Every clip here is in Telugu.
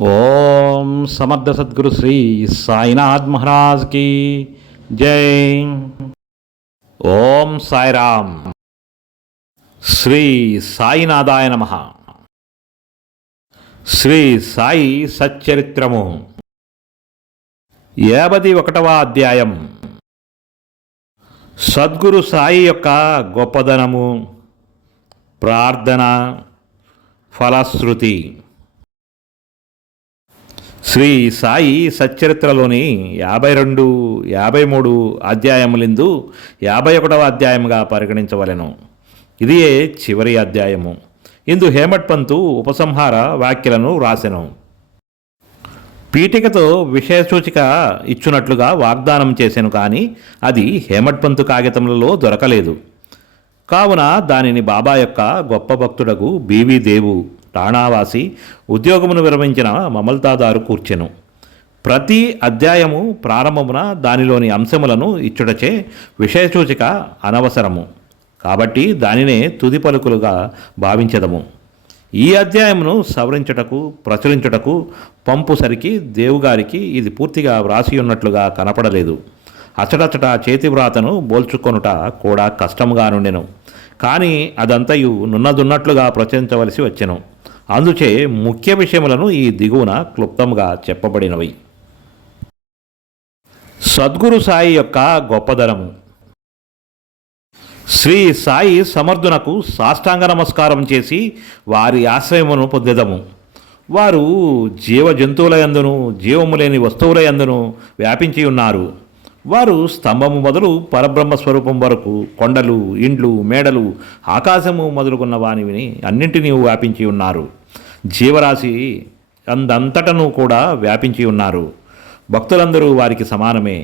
ఓం సమర్థ సద్గురు శ్రీ సాయినాథ్ మహారాజ్ की జై. ఓం సాయిరామ్. శ్రీ సాయినాథాయ నమః. శ్రీ సాయి సచ్చరిత్రము 51వ అధ్యాయం. సద్గురు సాయి యొక్క గొప్పదనము, ప్రార్థన, ఫలశ్రుతి. శ్రీ సాయి సచ్చరిత్రలోని 52, 53 అధ్యాయములందు 51వ అధ్యాయముగా పరిగణించవలెను. ఇదే చివరి అధ్యాయము. ఇందు హేమట్ పంతు ఉపసంహార వాక్యలను వ్రాసెను. పీఠికతో విషయసూచిక ఇచ్చునట్లుగా వాగ్దానం చేశాను, కానీ అది హేమట్ పంతు కాగితములలో దొరకలేదు. కావున దానిని బాబా యొక్క గొప్ప భక్తుడకు బీవీ దేవు ఠాణావాసి ఉద్యోగమును విరమించిన మమల్తాదారు కూర్చెను. ప్రతి అధ్యాయము ప్రారంభమున దానిలోని అంశములను ఇచ్చుటచే విషయసూచిక అనవసరము, కాబట్టి దానినే తుది పలుకులుగా భావించదము. ఈ అధ్యాయమును సవరించుటకు, ప్రచురించుటకు పంపుసరికి దేవుగారికి ఇది పూర్తిగా వ్రాసి ఉన్నట్లుగా కనపడలేదు. అచటచట చేతివ్రాతను బోల్చుకొనుట కూడా కష్టముగా నుండెను. కానీ అదంతయు నున్నదున్నట్లుగా ప్రచురించవలసి వచ్చెను. అందుచే ముఖ్య విషయములను ఈ దిగువన క్లుప్తముగా చెప్పబడినవి. సద్గురు సాయి యొక్క గొప్పదనము. శ్రీ సాయి సమర్థునకు సాష్టాంగ నమస్కారం చేసి వారి ఆశ్రయమును పొందెదము. వారు జీవ జంతువుల యందును జీవము లేని వస్తువుల యందును వ్యాపించి ఉన్నారు. వారు స్తంభము మొదలు పరబ్రహ్మ స్వరూపం వరకు కొండలు, ఇండ్లు, మేడలు, ఆకాశము మొదలుకున్న వానివిని అన్నింటినీ వ్యాపించి ఉన్నారు. జీవరాశి అందంతటను కూడా వ్యాపించి ఉన్నారు. భక్తులందరూ వారికి సమానమే.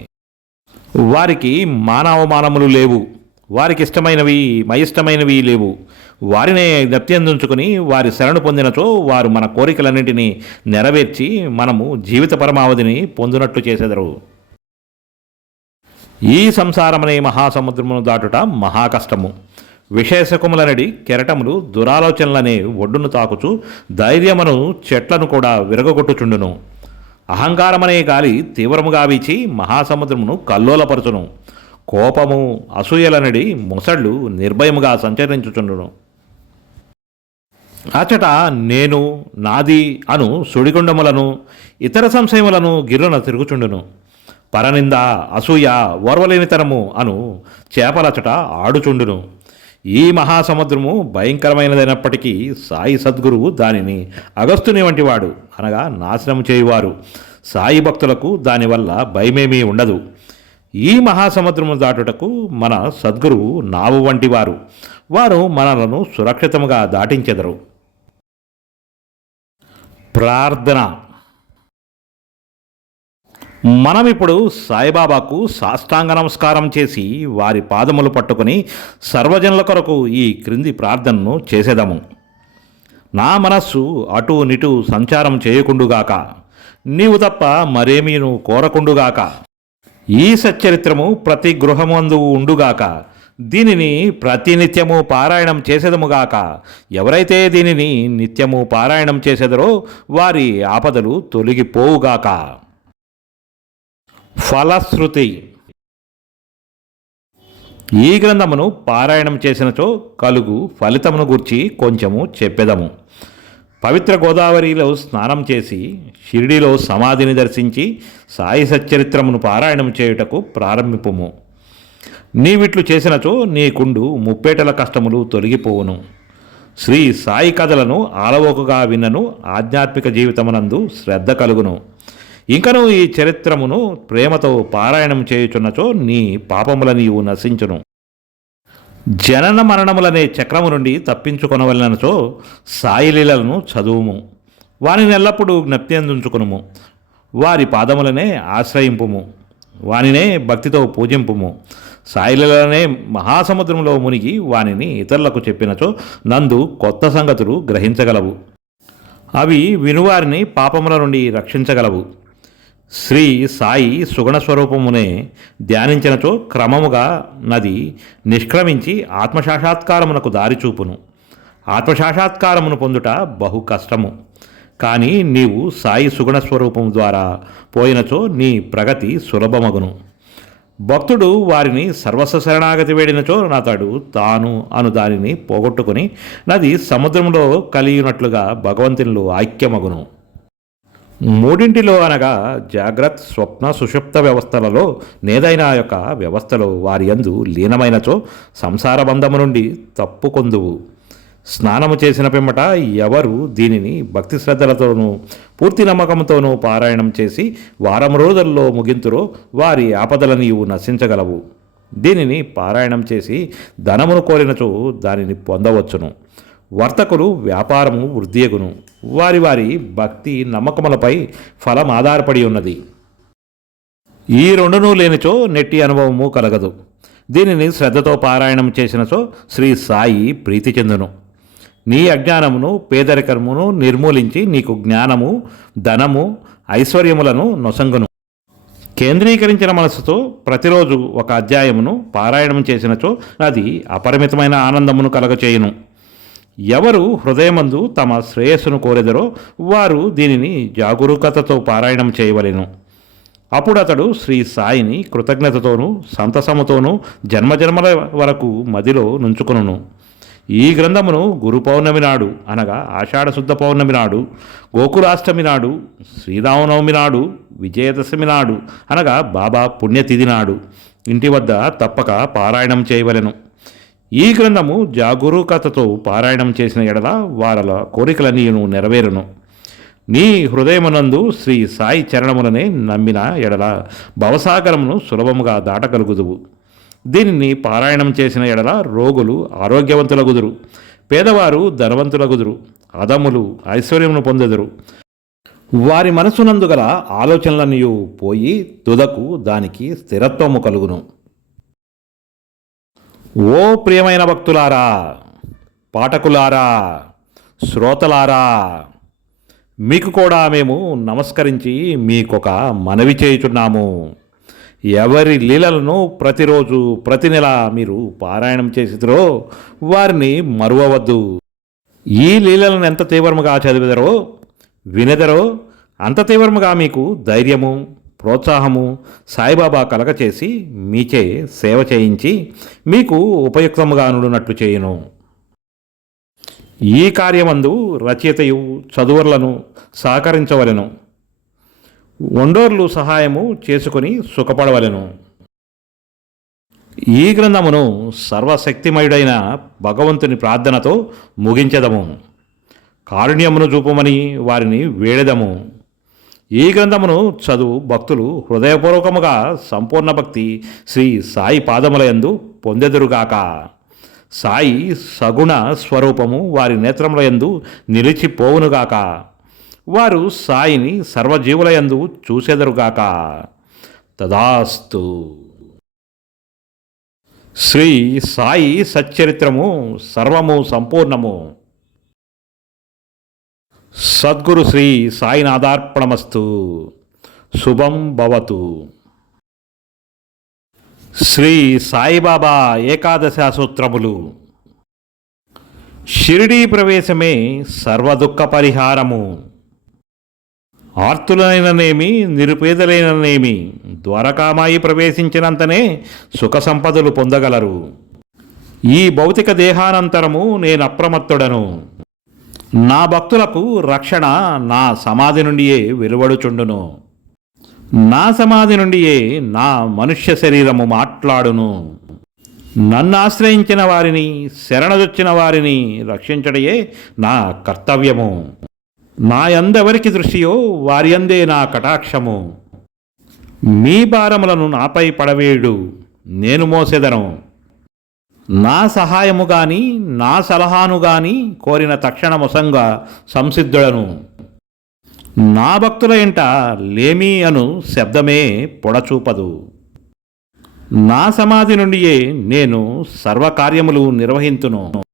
వారికి మానవమానములు లేవు. వారికి ఇష్టమైనవి అయిష్టమైనవి లేవు. వారినే జ్ఞప్తించుకుని వారి శరణు పొందినచో వారు మన కోరికలన్నింటినీ నెరవేర్చి మనము జీవిత పరమావధిని పొందినట్లు చేసెదరు. ఈ సంసారమనే మహాసముద్రమును దాటుట మహాకష్టము. విషయసుఖములనడి కెరటములు దురాలోచనలనే ఒడ్డును తాకుచు ధైర్యమును చెట్లను కూడా విరగొట్టుచుండును. అహంకారమనే గాలి తీవ్రముగా వీచి మహాసముద్రమును కల్లోలపరచును. కోపము, అసూయలనడి ముసళ్ళు నిర్భయముగా సంచరించుచుండును. అచట నేను, నాది అను సుడిగుండములను, ఇతర సంశయములను గిర్రున తిరుగుచుండును. పరనింద, అసూయ, ఓర్వలేనితనము అను చేపలచట ఆడుచుండును. ఈ మహాసముద్రము భయంకరమైనదైనప్పటికీ సాయి సద్గురువు దానిని అగస్తుని వంటివాడు, అనగా నాశనం చేయువారు. సాయి భక్తులకు దానివల్ల భయమేమీ ఉండదు. ఈ మహాసముద్రము దాటుటకు మన సద్గురువు నావు వంటివారు. వారు మనలను సురక్షితముగా దాటించెదరు. ప్రార్థన. మనమిప్పుడు సాయిబాబాకు సాష్టాంగ నమస్కారం చేసి వారి పాదములు పట్టుకుని సర్వజనుల కొరకు ఈ క్రింది ప్రార్థనను చేసేదము. నా మనస్సు అటు నిటు సంచారం చేయకుండుగాక, నీవు తప్ప మరేమీను కోరకుండుగాక. ఈ సచ్చరిత్రము ప్రతి గృహమందు ఉండుగాక. దీనిని ప్రతినిత్యము పారాయణం చేసేదముగాక. ఎవరైతే దీనిని నిత్యము పారాయణం చేసేదరో వారి ఆపదలు తొలగిపోవుగాక. ఫలశ్రుతి. ఈ గ్రంథమును పారాయణం చేసినచో కలుగు ఫలితమును గూర్చి కొంచెము చెప్పెదము. పవిత్ర గోదావరిలో స్నానం చేసి షిరిడిలో సమాధిని దర్శించి సాయి సచ్చరిత్రమును పారాయణం చేయుటకు ప్రారంభింపుము. నీవిట్లు చేసినచో నీకుండు ముప్పేటల కష్టములు తొలగిపోవును. శ్రీ సాయి కథలను ఆలవోకగా విన్నను ఆధ్యాత్మిక జీవితమునందు శ్రద్ధ కలుగును. ఇంకను ఈ చరిత్రమును ప్రేమతో పారాయణం చేయుచున్నచో నీ పాపముల నీవు నశించును. జనన మరణములనే చక్రము నుండి తప్పించుకొనవలనచో సాయిలీలను చదువుము. వానిని ఎల్లప్పుడూ జ్ఞప్తించుకునుము. వారి పాదములనే ఆశ్రయింపుము. వానినే భక్తితో పూజింపుము. సాయిలీలనే మహాసముద్రంలో మునిగి వానిని ఇతరులకు చెప్పినచో నందు కొత్త సంగతులు గ్రహించగలవు. అవి వినువారిని పాపముల నుండి రక్షించగలవు. శ్రీ సాయి సుగుణస్వరూపమునే ధ్యానించినచో క్రమముగా నది నిష్క్రమించి ఆత్మసాక్షాత్కారమునకు దారిచూపును. ఆత్మసాక్షాత్కారమును పొందుట బహు కష్టము. కానీ నీవు సాయి సుగుణ స్వరూపం ద్వారా పోయినచో నీ ప్రగతి సులభమగును. భక్తుడు వారిని సర్వస్వ శరణాగతి వేడినచో అతడు తాను అను దానిని పోగొట్టుకుని నది సముద్రంలో కలిగినట్లుగా భగవంతునిలో ఐక్యమగును. మూడింటిలో అనగా జాగ్రత్త, స్వప్న, సుషుప్త వ్యవస్థలలో నేదైన యొక్క వ్యవస్థలో వారి యందు లీనమైనచో సంసార బంధము నుండి తప్పుకొందువు. స్నానము చేసిన పిమ్మట ఎవరు దీనిని భక్తి శ్రద్ధలతోనూ పూర్తి నమ్మకంతోనూ పారాయణం చేసి వారం రోజుల్లో ముగింతురో వారి ఆపదల నీవు నశించగలవు. దీనిని పారాయణం చేసి ధనమును కోరినచో దానిని పొందవచ్చును. వర్తకులు వ్యాపారము వృద్ధియగును. వారి వారి భక్తి నమ్మకములపై ఫలం ఆధారపడి ఉన్నది. ఈ రెండునూ లేనిచో నెట్టి అనుభవము కలగదు. దీనిని శ్రద్ధతో పారాయణం చేసినచో శ్రీ సాయి ప్రీతి చెందును. నీ అజ్ఞానమును పేదరికమును నిర్మూలించి నీకు జ్ఞానము, ధనము, ఐశ్వర్యములను నొసంగును. కేంద్రీకరించిన మనసుతో ప్రతిరోజు ఒక అధ్యాయమును పారాయణం చేసినచో అది అపరిమితమైన ఆనందమును కలగచేయును. ఎవరు హృదయమందు తమ శ్రేయస్సును కోరెదరో వారు దీనిని జాగరూకతతో పారాయణం చేయవలెను. అప్పుడు అతడు శ్రీ సాయిని కృతజ్ఞతతోనూ సంతసముతోనూ జన్మజన్మల వరకు మదిలో నుంచుకొనును. ఈ గ్రంథమును గురు పౌర్ణమి నాడు అనగా ఆషాఢశుద్ధ పౌర్ణమి నాడు, గోకులాష్టమి నాడు, శ్రీరామనవమి నాడు, విజయదశమి నాడు అనగా బాబా పుణ్యతిథి నాడు ఇంటి వద్ద తప్పక పారాయణం చేయవలెను. ఈ గ్రంథము జాగరూకతతో పారాయణం చేసిన ఎడల వారల కోరికలన్నీయును నెరవేరును. నీ హృదయమునందు శ్రీ సాయి చరణములనే నమ్మిన ఎడల భవసాగరమును సులభముగా దాటగలుగుదువు. దీనిని పారాయణం చేసిన ఎడల రోగులు ఆరోగ్యవంతులగుదురు, పేదవారు ధనవంతులగుదురు, అదములు ఐశ్వర్యమును పొందెదరు. వారి మనసునందు గల ఆలోచనలన్నీ పోయి తుదకు దానికి స్థిరత్వము కలుగును. ఓ ప్రియమైన భక్తులారా, పాఠకులారా, శ్రోతలారా, మీకు కూడా మేము నమస్కరించి మీకొక మనవి చేయుచున్నాము. ఎవరి లీలలను ప్రతిరోజు ప్రతి నెల మీరు పారాయణం చేసిరో వారిని మరువవద్దు. ఈ లీలలను ఎంత తీవ్రముగా చదివిదరో వినెదరో అంత తీవ్రముగా మీకు ధైర్యము, ప్రోత్సాహము సాయిబాబా కలగచేసి మీచే సేవ చేయించి మీకు ఉపయుక్తముగా నుండునట్లు చేయును. ఈ కార్యమందు రచయితయు చదువర్లను సహకరించవలెను. ఒండోర్లు సహాయము చేసుకుని సుఖపడవలెను. ఈ గ్రంథమును సర్వశక్తిమయుడైన భగవంతుని ప్రార్థనతో ముగించెదము. కారుణ్యమును చూపమని వారిని వేడెదము. ఈ గ్రంథమును చదువు భక్తులు హృదయపూర్వకముగా సంపూర్ణ భక్తి శ్రీ సాయి పాదములయందు పొందెదురుగాక. సాయి సగుణ స్వరూపము వారి నేత్రములయందు నిలిచిపోవునుగాక. వారు సాయిని సర్వజీవులయందు చూసెదరుగాక. తదాస్తు. శ్రీ సాయి సచ్చరిత్రము సర్వము సంపూర్ణము. సద్గురు శ్రీ సాయినాథార్పణమస్తు. శుభం భవతు. శ్రీ సాయిబాబా ఏకాదశ సూత్రములు. షిరిడీ ప్రవేశమే సర్వదుఃఖ పరిహారము. ఆర్తులైననేమి నిరుపేదలైననేమి ద్వారకామాయి ప్రవేశించినంతనే సుఖ సంపదలు పొందగలరు. ఈ భౌతిక దేహానంతరము నేను అప్రమత్తుడను. నా భక్తులకు రక్షణ నా సమాధి నుండియే వెలువడుచుండును. నా సమాధి నుండియే నా మనుష్య శరీరము మాట్లాడును. నన్ను ఆశ్రయించిన వారిని, శరణదొచ్చిన వారిని రక్షించడయే నా కర్తవ్యము. నా యందెవరికి దృష్టియో వారి యందే నా కటాక్షము. మీ భారములను నాపై పడవేయుడు, నేను మోసెదను. నా సహాయము గాని నా సలహాను గాని కోరిన తక్షణముసంగా సంసిద్ధుడను. నా భక్తుల ఎంట లేమి అను శబ్దమే పొడచూపదు. నా సమాధి నుండియే నేను సర్వకార్యములు నిర్వహింతును.